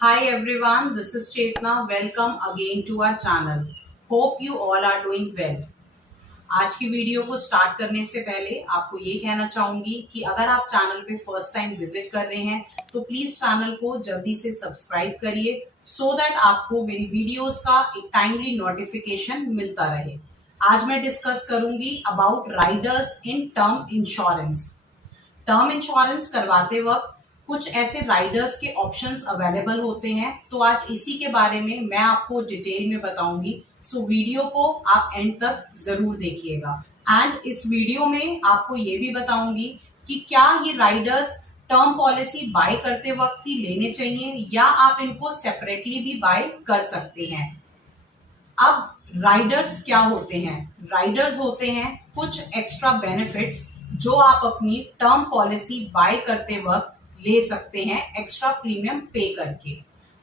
Hi everyone, this is Chetna. Welcome again to our channel. Hope you all are doing well. आज की video को start करने से पहले आपको ये कहना चाहूंगी कि अगर आप चैनल पे फर्स्ट टाइम विजिट कर रहे हैं तो प्लीज चैनल को जल्दी से सब्सक्राइब करिए सो दैट आपको मेरी वीडियोस का एक टाइमली नोटिफिकेशन मिलता रहे। आज मैं डिस्कस करूंगी about Riders in term insurance. Term insurance करवाते वक्त कुछ ऐसे राइडर्स के ऑप्शंस अवेलेबल होते हैं, तो आज इसी के बारे में मैं आपको डिटेल में बताऊंगी। सो वीडियो को आप एंड तक जरूर देखिएगा। एंड इस वीडियो में आपको ये भी बताऊंगी कि क्या ये राइडर्स टर्म पॉलिसी बाय करते वक्त ही लेने चाहिए या आप इनको सेपरेटली भी बाय कर सकते हैं। अब राइडर्स क्या होते हैं? राइडर्स होते हैं कुछ एक्स्ट्रा बेनिफिट्स जो आप अपनी टर्म पॉलिसी बाय करते वक्त ले सकते हैं एक्स्ट्रा प्रीमियम पे करके।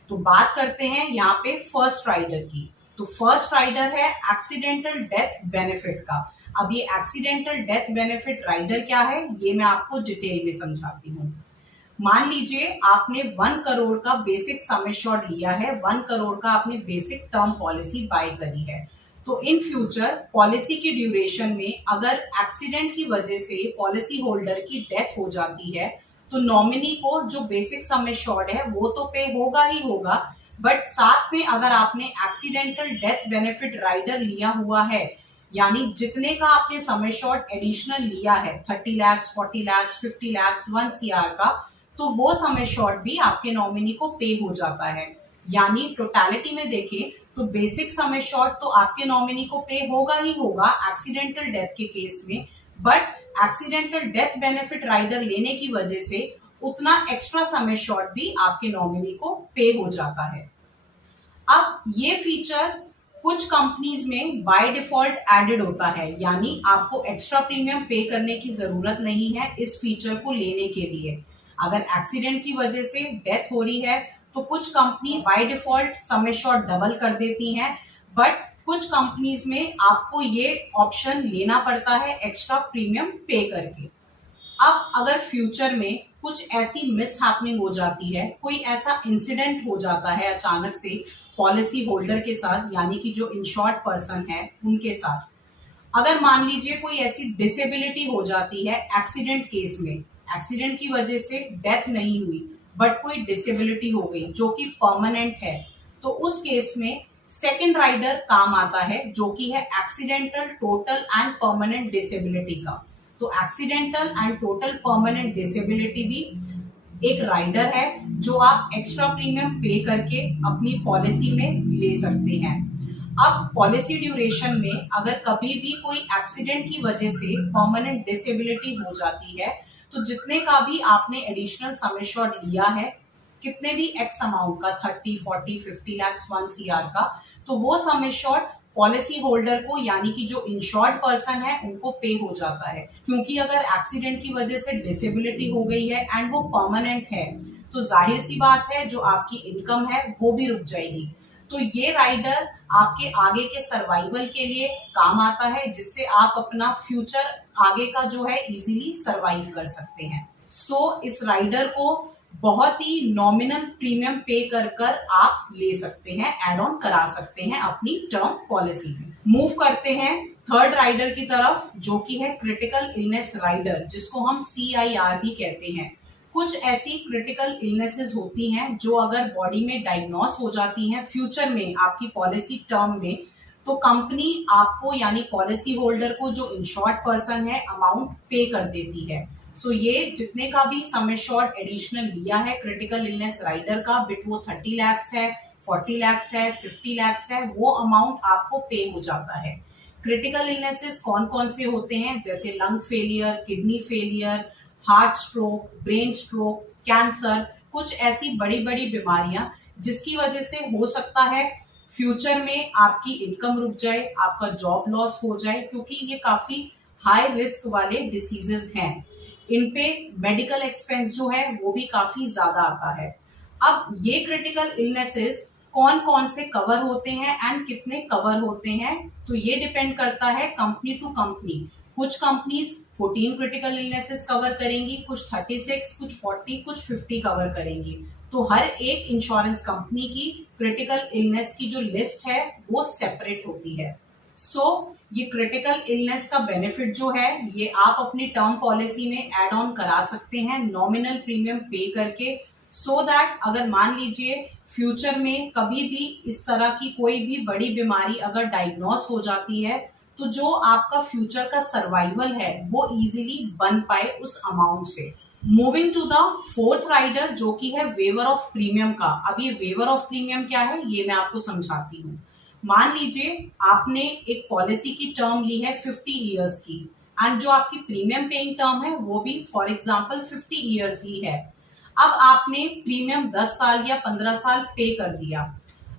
तो बात करते हैं यहाँ पे फर्स्ट राइडर की। तो फर्स्ट राइडर है एक्सीडेंटल डेथ बेनिफिट का। अब ये एक्सीडेंटल डेथ बेनिफिट राइडर क्या है ये मैं आपको डिटेल में समझाती हूँ। मान लीजिए आपने 1 करोड़ का बेसिक सम एश्योर्ड लिया है, 1 करोड़ का आपने बेसिक टर्म पॉलिसी बाय करी है। तो इन फ्यूचर पॉलिसी की ड्यूरेशन में अगर एक्सीडेंट की वजह से पॉलिसी होल्डर की डेथ हो जाती है तो नॉमिनी को जो बेसिक सम एश्योर्ड है वो तो पे होगा ही होगा, बट साथ में अगर आपने एक्सीडेंटल डेथ बेनिफिट राइडर लिया हुआ है यानी जितने का आपने सम एश्योर्ड एडिशनल लिया है 30 लाख 40 लाख 50 लाख 1 CR का, तो वो सम एश्योर्ड भी आपके नॉमिनी को पे हो जाता है। यानी टोटलिटी में देखें तो बेसिक सम एश्योर्ड तो आपके नॉमिनी को पे होगा ही होगा एक्सीडेंटल डेथ के केस में, but accidental death benefit rider लेने की वजह से उतना एक्स्ट्रा सम एश्योर्ड भी आपके नॉमिनी को पे हो जाता है। अब ये फीचर कुछ कंपनीज में बाय डिफॉल्ट एडेड होता है, यानी आपको एक्स्ट्रा प्रीमियम पे करने की जरूरत नहीं है इस फीचर को लेने के लिए। अगर एक्सीडेंट की वजह से डेथ हो रही है तो कुछ company by default sum assured double कर देती हैं, बट कुछ कंपनीज में आपको ये ऑप्शन लेना पड़ता है एक्स्ट्रा प्रीमियम पे करके। अब अगर फ्यूचर में कुछ ऐसी मिस हैपनिंग हो जाती है, कोई ऐसा इंसिडेंट हो जाता है अचानक से पॉलिसी होल्डर के साथ यानी कि जो इंश्योर्ड पर्सन है उनके साथ, अगर मान लीजिए कोई ऐसी डिसेबिलिटी हो जाती है एक्सीडेंट केस में, एक्सीडेंट की वजह से डेथ नहीं हुई बट कोई डिसेबिलिटी हो गई जो कि परमानेंट है, तो उस केस में सेकेंड राइडर काम आता है जो कि है accidental total and permanent disability का। तो accidental and total permanent disability भी एक राइडर है जो आप एक्स्ट्रा प्रीमियम पे करके अपनी पॉलिसी में ले सकते हैं। अब पॉलिसी ड्यूरेशन में अगर कभी भी कोई एक्सीडेंट की वजह से परमानेंट डिसेबिलिटी हो जाती है तो जितने का भी आपने एडिशनल सम एश्योर्ड लिया है, कितने भी एक्स अमाउंट का 30, 40, 50 लाख 1 CR का, तो वो सम एश्योर्ड पॉलिसी होल्डर को यानी कि जो इंश्योर्ड पर्सन है उनको पे हो जाता है। क्योंकि अगर एक्सीडेंट की वजह से डिसेबिलिटी हो गई है एंड वो परमानेंट है तो जाहिर सी बात है जो आपकी इनकम है वो भी रुक जाएगी। तो ये राइडर आपके आगे के सर्वाइवल के लिए काम आता है जिससे आप अपना फ्यूचर आगे का जो है इजीली सर्वाइव कर सकते हैं। सो इस राइडर को बहुत ही नॉमिनल प्रीमियम पे कर आप ले सकते हैं, एड ऑन करा सकते हैं अपनी टर्म पॉलिसी में। मूव करते हैं थर्ड राइडर की तरफ जो कि है क्रिटिकल इलनेस राइडर, जिसको हम CIR भी कहते हैं। कुछ ऐसी क्रिटिकल इलनेसेस होती हैं जो अगर बॉडी में डायग्नोस हो जाती हैं फ्यूचर में आपकी पॉलिसी टर्म में, तो कंपनी आपको यानी पॉलिसी होल्डर को जो इंश्योर्ड पर्सन है अमाउंट पे कर देती है। सो ये जितने का भी सम एश्योर्ड एडिशनल लिया है क्रिटिकल इलनेस राइडर का, बिट वो 30 लाख है 40 लाख है 50 लाख है, वो अमाउंट आपको पे हो जाता है। क्रिटिकल इलनेसेस कौन कौन से होते हैं? जैसे lung failure, kidney failure, heart stroke, brain stroke, cancer, कुछ ऐसी बड़ी बड़ी बीमारियां जिसकी वजह से हो सकता है फ्यूचर में आपकी इनकम रुक जाए, आपका जॉब लॉस हो जाए, क्योंकि ये काफी हाई रिस्क वाले डिसीजेस हैं। इन पे मेडिकल एक्सपेंस जो है वो भी काफी ज्यादा आता है। अब ये क्रिटिकल इलनेसेस कौन कौन से कवर होते हैं एंड कितने कवर होते हैं, तो ये डिपेंड करता है कंपनी टू कंपनी। कुछ कंपनीज 14 क्रिटिकल इलनेसेस कवर करेंगी, कुछ 36, कुछ 40, कुछ 50 कवर करेंगी। तो हर एक इंश्योरेंस कंपनी की क्रिटिकल इलनेस की जो लिस्ट है वो सेपरेट होती है। ये क्रिटिकल इलनेस का बेनिफिट जो है ये आप अपनी टर्म पॉलिसी में एड ऑन करा सकते हैं नॉमिनल प्रीमियम पे करके, सो दैट अगर मान लीजिए फ्यूचर में कभी भी इस तरह की कोई भी बड़ी बीमारी अगर डायग्नोस हो जाती है तो जो आपका फ्यूचर का सर्वाइवल है वो इजीली बन पाए उस अमाउंट से। Moving to the fourth rider जो कि है वेवर ऑफ प्रीमियम का। अब ये वेवर ऑफ प्रीमियम क्या है ये मैं आपको समझाती हूँ। मान लीजिए आपने एक पॉलिसी की टर्म ली है 50 इयर्स की एंड जो आपकी प्रीमियम पेइंग टर्म है वो भी फॉर एग्जांपल 50 इयर्स ही है। अब आपने प्रीमियम 10 साल या 15 साल पे कर दिया।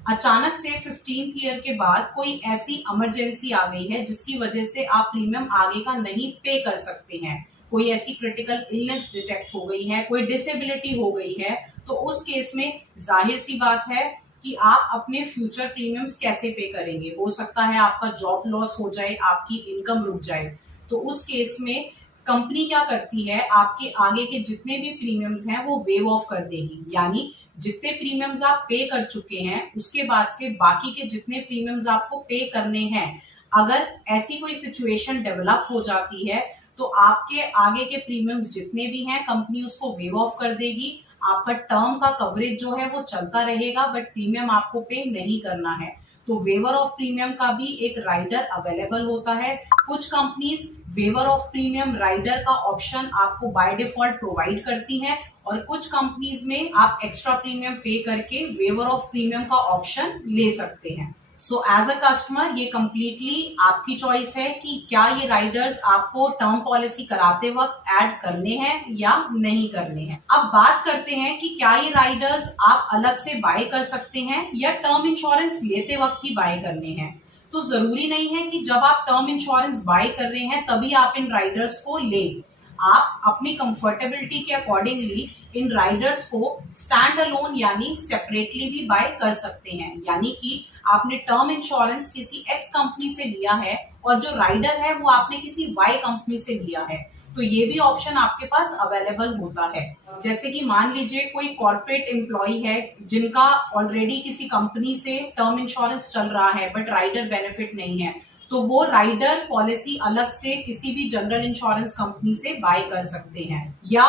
अचानक से 15th ईयर के बाद कोई ऐसी इमरजेंसी आ गई है जिसकी वजह से आप प्रीमियम आगे का नहीं पे कर सकते हैं, कोई ऐसी क्रिटिकल इलनेस डिटेक्ट हो गई है, कोई डिसेबिलिटी हो गई है, तो उस केस में जाहिर सी बात है कि आप अपने फ्यूचर प्रीमियम्स कैसे पे करेंगे। हो सकता है आपका जॉब लॉस हो जाए, आपकी इनकम रुक जाए, तो उस केस में कंपनी क्या करती है आपके आगे के जितने भी प्रीमियम्स हैं वो वेव ऑफ कर देगी। यानी जितने प्रीमियम्स आप पे कर चुके हैं उसके बाद से बाकी के जितने प्रीमियम्स आपको पे करने हैं, अगर ऐसी कोई सिचुएशन डेवलप हो जाती है तो आपके आगे के प्रीमियम्स जितने भी हैं कंपनी उसको वेव ऑफ कर देगी। आपका टर्म का कवरेज जो है वो चलता रहेगा बट प्रीमियम आपको पे नहीं करना है। तो वेवर ऑफ प्रीमियम का भी एक राइडर अवेलेबल होता है। कुछ companies waiver of premium rider का ऑप्शन आपको बाय डिफॉल्ट प्रोवाइड करती हैं और कुछ कंपनीज में आप एक्स्ट्रा प्रीमियम पे करके वेवर ऑफ प्रीमियम का ऑप्शन ले सकते हैं। सो एज अ कस्टमर ये कंप्लीटली आपकी चॉइस है कि क्या ये राइडर्स आपको टर्म पॉलिसी कराते वक्त ऐड करने हैं या नहीं करने हैं। अब बात करते हैं कि क्या ये राइडर्स आप अलग से बाय कर सकते हैं या टर्म इंश्योरेंस लेते वक्त ही बाय करने हैं। तो जरूरी नहीं है कि जब आप टर्म इंश्योरेंस बाय कर रहे हैं तभी आप इन राइडर्स को लें। आप अपनी कंफर्टेबिलिटी के अकॉर्डिंगली इन राइडर्स को स्टैंड अलोन यानी सेपरेटली भी बाय कर सकते हैं। यानी कि आपने टर्म इंश्योरेंस किसी एक्स कंपनी से लिया है और जो राइडर है वो आपने किसी वाई कंपनी से लिया है, तो ये भी ऑप्शन आपके पास अवेलेबल होता है। जैसे कि मान लीजिए कोई कॉर्पोरेट एम्प्लॉय है जिनका ऑलरेडी किसी कंपनी से टर्म इंश्योरेंस चल रहा है बट राइडर बेनिफिट नहीं है, तो वो राइडर पॉलिसी अलग से किसी भी जनरल इंश्योरेंस कंपनी से बाय कर सकते हैं। या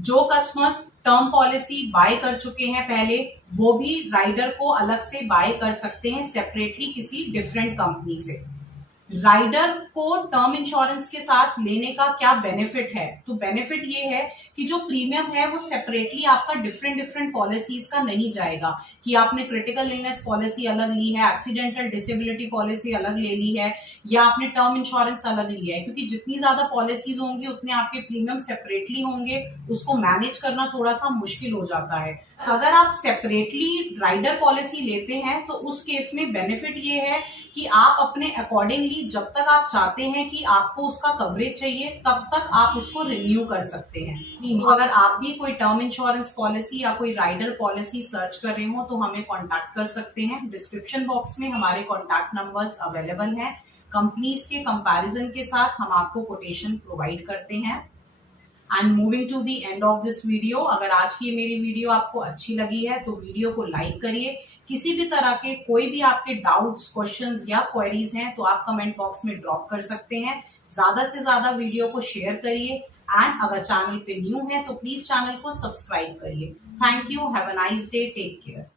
जो कस्टमर्स टर्म पॉलिसी बाय कर चुके हैं पहले वो भी राइडर को अलग से बाय कर सकते हैं सेपरेटली किसी डिफरेंट कंपनी से। राइडर को टर्म इंश्योरेंस के साथ लेने का क्या बेनिफिट है, तो बेनिफिट ये है कि जो प्रीमियम है वो सेपरेटली आपका डिफरेंट पॉलिसीज का नहीं जाएगा कि आपने क्रिटिकल इलनेस पॉलिसी अलग ली है, एक्सीडेंटल डिसेबिलिटी पॉलिसी अलग ले ली है या आपने टर्म इंश्योरेंस अलग लिया है, क्योंकि जितनी ज्यादा पॉलिसीज होंगी उतने आपके प्रीमियम सेपरेटली होंगे, उसको मैनेज करना थोड़ा सा मुश्किल हो जाता है। अगर आप सेपरेटली राइडर पॉलिसी लेते हैं तो उस केस में बेनिफिट ये है कि आप अपने अकॉर्डिंगली जब तक आप चाहते हैं कि आपको उसका कवरेज चाहिए तब तक आप उसको रिन्यू कर सकते हैं। तो अगर आप भी कोई टर्म इंश्योरेंस पॉलिसी या कोई राइडर पॉलिसी सर्च कर रहे हो तो हमें कांटेक्ट कर सकते हैं। डिस्क्रिप्शन बॉक्स में हमारे कांटेक्ट नंबर्स अवेलेबल हैं। कंपनीज के कंपैरिजन के साथ हम आपको कोटेशन प्रोवाइड करते हैं। And moving to the end of this video, अगर आज की मेरी वीडियो आपको अच्छी लगी है तो वीडियो को लाइक करिए। किसी भी तरह के कोई भी आपके डाउट्स, क्वेश्चंस या क्वेरीज हैं तो आप कमेंट बॉक्स में ड्रॉप कर सकते हैं। ज्यादा से ज्यादा वीडियो को शेयर करिए एंड अगर चैनल पे न्यू है तो प्लीज चैनल को सब्सक्राइब करिए। Thank you, have a nice day, take care.